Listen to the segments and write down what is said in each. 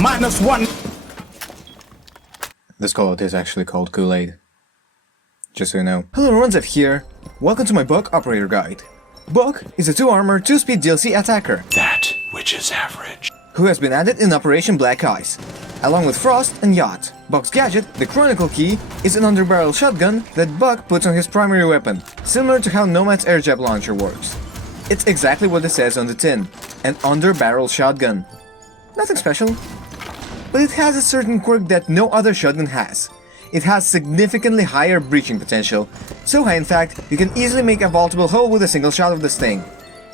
-1. This callout is actually called Kool-Aid. Just so you know. Hello everyone, Xephy here. Welcome to my Bug Operator Guide. Bug is a 2-armor, 2-speed DLC attacker. That which is average. Who has been added in Operation Black Ice. Along with Frost and Yacht. Bug's gadget, the Chronicle Key, is an underbarrel shotgun that Bug puts on his primary weapon, similar to how Nomad's air jab launcher works. It's exactly what it says on the tin, an underbarrel shotgun. Nothing special. But it has a certain quirk that no other shotgun has. It has significantly higher breaching potential, so high in fact, you can easily make a vaultable hole with a single shot of this thing.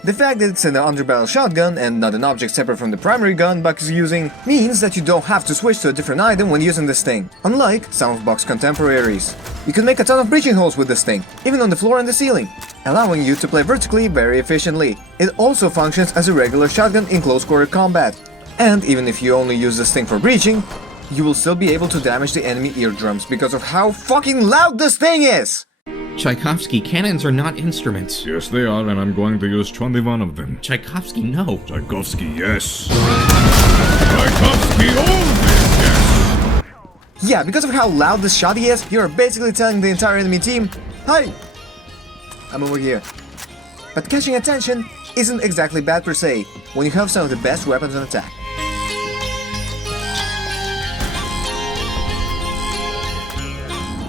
The fact that it's an underbarrel shotgun and not an object separate from the primary gun Buck is using means that you don't have to switch to a different item when using this thing, unlike some of Buck's contemporaries. You can make a ton of breaching holes with this thing, even on the floor and the ceiling, allowing you to play vertically very efficiently. It also functions as a regular shotgun in close-quarter combat, and even if you only use this thing for breaching, you will still be able to damage the enemy eardrums because of how fucking loud this thing is! Tchaikovsky cannons are not instruments. Yes, they are, and I'm going to use 21 of them. Tchaikovsky, no. Tchaikovsky, yes. Tchaikovsky, always, yes. Yeah, because of how loud this shotty is, you're basically telling the entire enemy team, "Hi, I'm over here." But catching attention isn't exactly bad per se, when you have some of the best weapons on attack.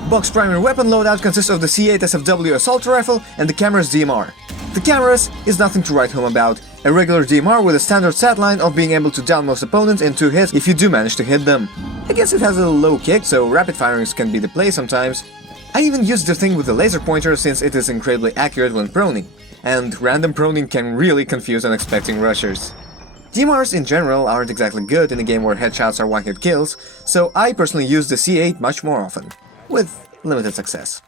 Buck's primary weapon loadout consists of the C8 SFW assault rifle and the CAMRS DMR. The CAMRS is nothing to write home about, a regular DMR with a standard stat line of being able to down most opponents in 2 hits if you do manage to hit them. I guess it has a low kick, so rapid firings can be the play sometimes. I even use the thing with the laser pointer since it is incredibly accurate when proning, and random proning can really confuse unexpected rushers. DMRs in general aren't exactly good in a game where headshots are one-hit kills, so I personally use the C8 much more often, with limited success.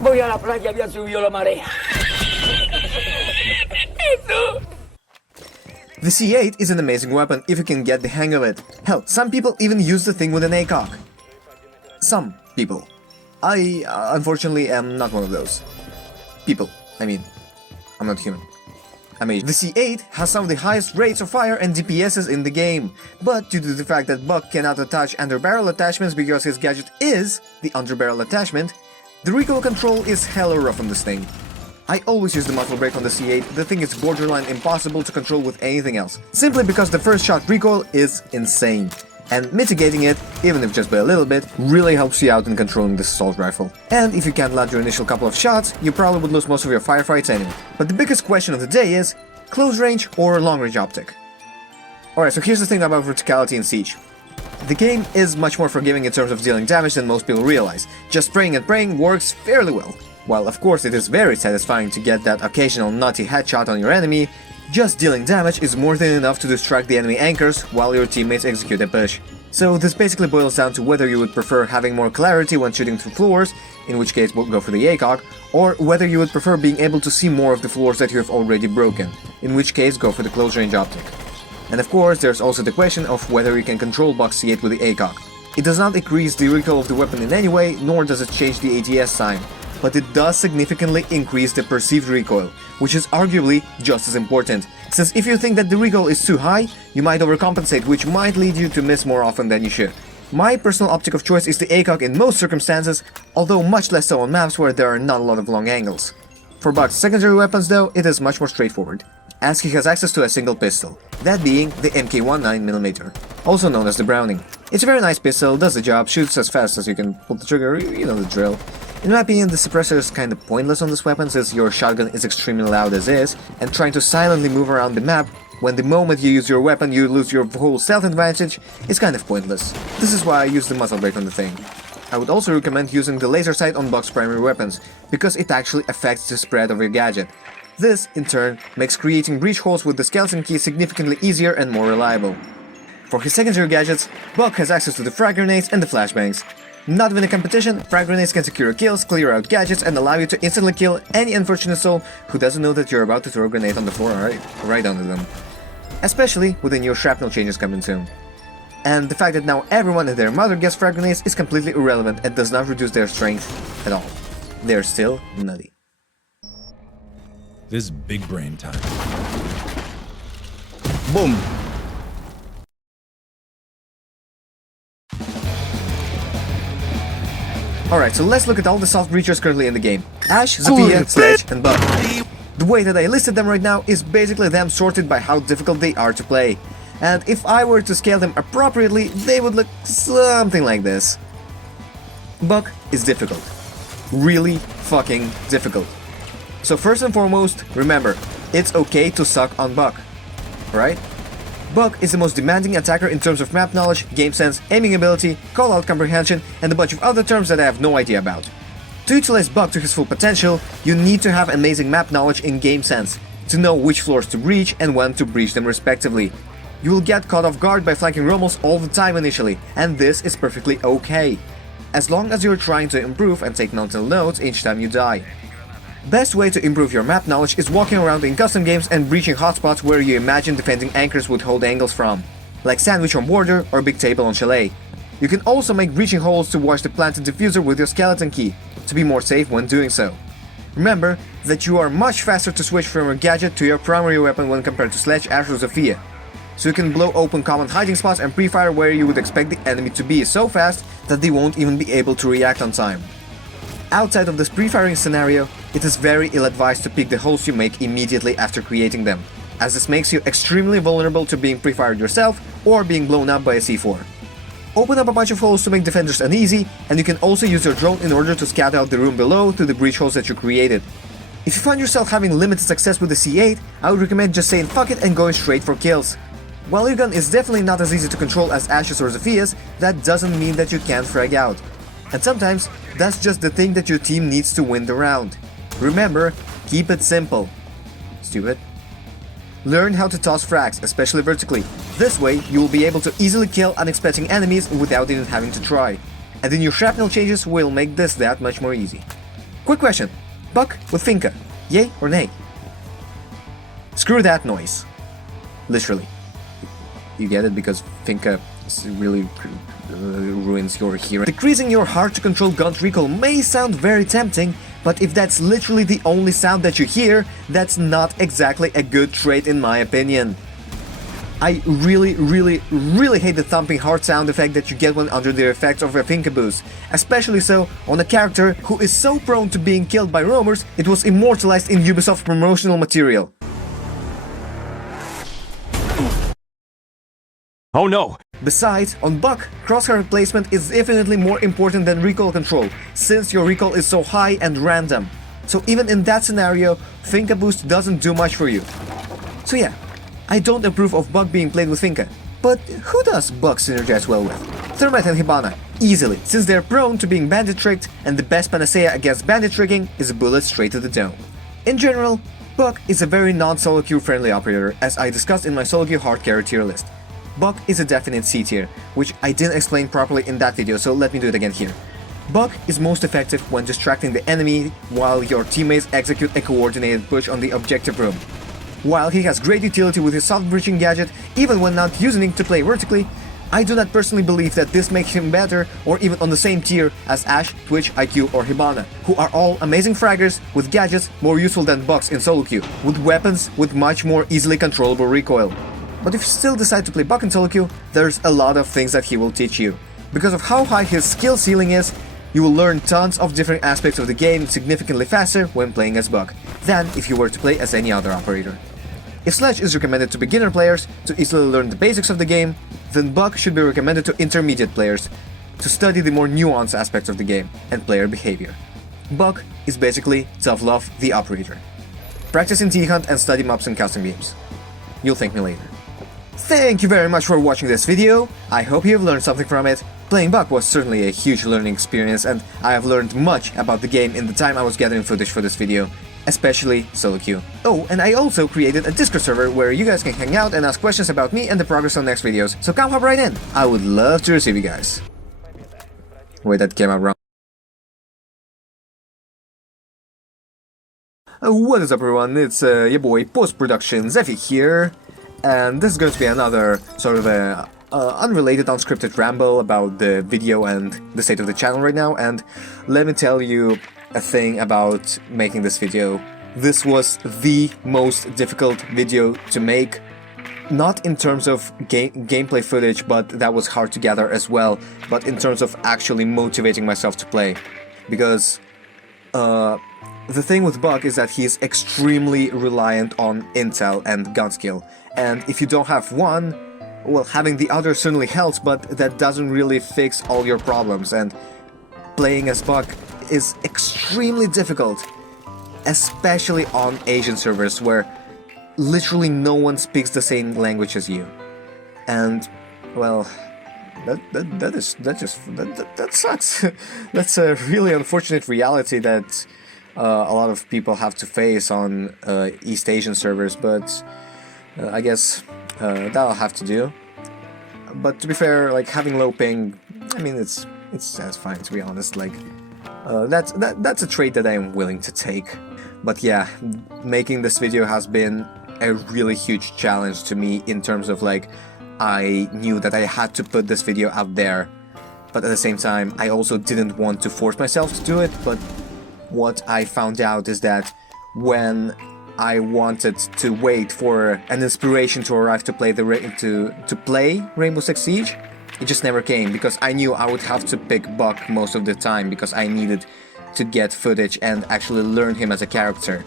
Voy a la playa, había subido la marea. The C8 is an amazing weapon if you can get the hang of it. Hell, some people even use the thing with an ACOG. Some people. I, unfortunately, am not one of those. People, I mean. I'm not human. The C8 has some of the highest rates of fire and DPSs in the game, but due to the fact that Buck cannot attach underbarrel attachments because his gadget is the underbarrel attachment, the recoil control is hella rough on this thing. I always use the Muzzle Break on the C8, the thing is borderline impossible to control with anything else, simply because the first shot recoil is insane, and mitigating it, even if just by a little bit, really helps you out in controlling this assault rifle. And if you can't land your initial couple of shots, you probably would lose most of your firefights anyway. But the biggest question of the day is, close range or long range optic? Alright, so here's the thing about verticality in Siege. The game is much more forgiving in terms of dealing damage than most people realize. Just spraying and praying works fairly well. While of course it is very satisfying to get that occasional nutty headshot on your enemy, just dealing damage is more than enough to distract the enemy anchors while your teammates execute a push. So this basically boils down to whether you would prefer having more clarity when shooting through floors, in which case we'll go for the ACOG, or whether you would prefer being able to see more of the floors that you have already broken, in which case go for the close range optic. And of course there's also the question of whether you can control Buck C8 with the ACOG. It does not increase the recoil of the weapon in any way, nor does it change the ADS sign, but it does significantly increase the perceived recoil, which is arguably just as important, since if you think that the recoil is too high, you might overcompensate, which might lead you to miss more often than you should. My personal optic of choice is the ACOG in most circumstances, although much less so on maps where there are not a lot of long angles. For Buck's secondary weapons though, it is much more straightforward, as he has access to a single pistol, that being the MK19mm, also known as the Browning. It's a very nice pistol, does the job, shoots as fast as you can pull the trigger, you know the drill. In my opinion, the suppressor is kinda pointless on this weapon since your shotgun is extremely loud as is, and trying to silently move around the map when the moment you use your weapon you lose your whole stealth advantage is kind of pointless. This is why I use the Muzzle Break on the thing. I would also recommend using the laser sight on Buck's primary weapons, because it actually affects the spread of your gadget. This, in turn, makes creating breach holes with the skeleton key significantly easier and more reliable. For his secondary gadgets, Buck has access to the frag grenades and the flashbangs. Not even a competition, frag grenades can secure kills, clear out gadgets, and allow you to instantly kill any unfortunate soul who doesn't know that you're about to throw a grenade on the floor right under them. Especially with the new shrapnel changes coming soon. And the fact that now everyone and their mother gets frag grenades is completely irrelevant and does not reduce their strength at all. They're still nutty. This is big brain time. Boom! Alright, so let's look at all the soft breachers currently in the game. Ash, Xephy, Sledge, and Bug. The way that I listed them right now is basically them sorted by how difficult they are to play. And if I were to scale them appropriately, they would look something like this. Bug is difficult. Really fucking difficult. So first and foremost, remember, it's okay to suck on Bug. Right? Bug is the most demanding attacker in terms of map knowledge, game sense, aiming ability, call-out comprehension, and a bunch of other terms that I have no idea about. To utilize Bug to his full potential, you need to have amazing map knowledge in game sense, to know which floors to breach and when to breach them respectively. You will get caught off guard by flanking Romals all the time initially, and this is perfectly okay, as long as you're trying to improve and take mental notes each time you die. Best way to improve your map knowledge is walking around in custom games and breaching hotspots where you imagine defending anchors would hold angles from, like Sandwich on Border or Big Table on Chalet. You can also make breaching holes to watch the planted diffuser with your skeleton key, to be more safe when doing so. Remember that you are much faster to switch from your gadget to your primary weapon when compared to Sledge, Ash or Xephy, so you can blow open common hiding spots and pre-fire where you would expect the enemy to be so fast that they won't even be able to react on time. Outside of this pre-firing scenario, it is very ill-advised to pick the holes you make immediately after creating them, as this makes you extremely vulnerable to being pre-fired yourself or being blown up by a C4. Open up a bunch of holes to make defenders uneasy, and you can also use your drone in order to scout out the room below to the breach holes that you created. If you find yourself having limited success with the C8, I would recommend just saying fuck it and going straight for kills. While your gun is definitely not as easy to control as Ash's or Xephy's, that doesn't mean that you can't frag out. And sometimes, that's just the thing that your team needs to win the round. Remember, keep it simple. Stupid. Learn how to toss frags, especially vertically. This way, you will be able to easily kill unexpected enemies without even having to try. And the new shrapnel changes will make this that much more easy. Quick question. Buck with Finka, yay or nay? Screw that noise. Literally. You get it? Because Finka really ruins your hearing. Decreasing your hard-to-control gun recoil may sound very tempting, but if that's literally the only sound that you hear, that's not exactly a good trait in my opinion. I really hate the thumping hard sound effect that you get when under the effects of a Finka boost, especially so on a character who is so prone to being killed by roamers, it was immortalized in Ubisoft promotional material. Oh no! Besides, on Buck, crosshair placement is infinitely more important than recoil control, since your recoil is so high and random. So even in that scenario, Finka boost doesn't do much for you. So yeah, I don't approve of Buck being played with Finka, but who does Buck synergize well with? Thermite and Hibana, easily, since they're prone to being bandit tricked, and the best panacea against bandit tricking is a bullet straight to the dome. In general, Buck is a very non-solo queue friendly operator, as I discussed in my solo queue hard carry tier list. Buck is a definite C tier, which I didn't explain properly in that video, so let me do it again here. Buck is most effective when distracting the enemy while your teammates execute a coordinated push on the objective room. While he has great utility with his soft breaching gadget, even when not using it to play vertically, I do not personally believe that this makes him better or even on the same tier as Ash, Twitch, IQ or Hibana, who are all amazing fraggers with gadgets more useful than Bucks in solo queue, with weapons with much more easily controllable recoil. But if you still decide to play Buck in solo queue, there's a lot of things that he will teach you. Because of how high his skill ceiling is, you will learn tons of different aspects of the game significantly faster when playing as Buck, than if you were to play as any other operator. If Sledge is recommended to beginner players to easily learn the basics of the game, then Buck should be recommended to intermediate players to study the more nuanced aspects of the game and player behavior. Buck is basically Tough Love the operator. Practice in T-Hunt and study mobs and custom games. You'll thank me later. Thank you very much for watching this video. I hope you've learned something from it. Playing Buck was certainly a huge learning experience, and I have learned much about the game in the time I was gathering footage for this video, especially solo queue. Oh, and I also created a Discord server where you guys can hang out and ask questions about me and the progress on next videos, so come hop right in. I would love to receive you guys. Wait, that came out wrong. What is up, everyone? It's your boy Post-Production Xephy here, and this is going to be another sort of a unrelated, unscripted ramble about the video and the state of the channel right now. And let me tell you a thing about making this video. This was the most difficult video to make, not in terms of gameplay footage, but that was hard to gather as well, but in terms of actually motivating myself to play, because the thing with Buck is that he's extremely reliant on intel and gun skill, and if you don't have one, well, having the other certainly helps, but that doesn't really fix all your problems, and playing as Buck is extremely difficult, especially on Asian servers where literally no one speaks the same language as you. And, well, that sucks. That's a really unfortunate reality that a lot of people have to face on East Asian servers, but I guess that'll have to do. But to be fair, like, having low ping, I mean, it's satisfying, to be honest. Like, that's a trait that I am willing to take. But yeah, making this video has been a really huge challenge to me in terms of, like, I knew that I had to put this video out there, but at the same time I also didn't want to force myself to do it. But what I found out is that when I wanted to wait for an inspiration to arrive to play to play Rainbow Six Siege, it just never came, because I knew I would have to pick Buck most of the time because I needed to get footage and actually learn him as a character.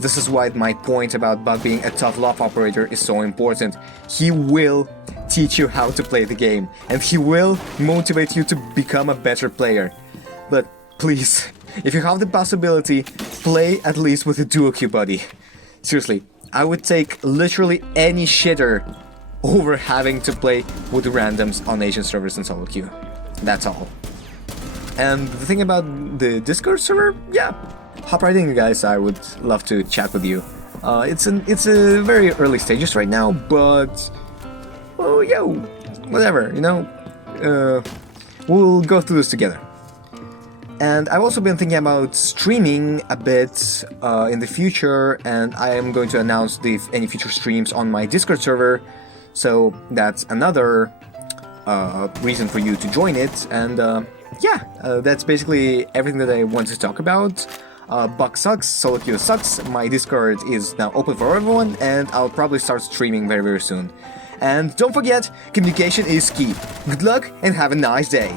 This is why my point about Buck being a tough love operator is so important. He will teach you how to play the game, and he will motivate you to become a better player. But please, if you have the possibility, play at least with a duo queue buddy. Seriously, I would take literally any shitter over having to play with randoms on Asian servers in solo queue. That's all. And the thing about the Discord server, yeah, hop right in, guys. I would love to chat with you. It's a very early stages right now, but oh, yo, whatever, you know. We'll go through this together. And I've also been thinking about streaming a bit in the future, and I am going to announce any future streams on my Discord server. So that's another reason for you to join it. And yeah, that's basically everything that I want to talk about. Buck sucks, solo queue sucks, my Discord is now open for everyone, and I'll probably start streaming very, very soon. And don't forget, communication is key. Good luck and have a nice day.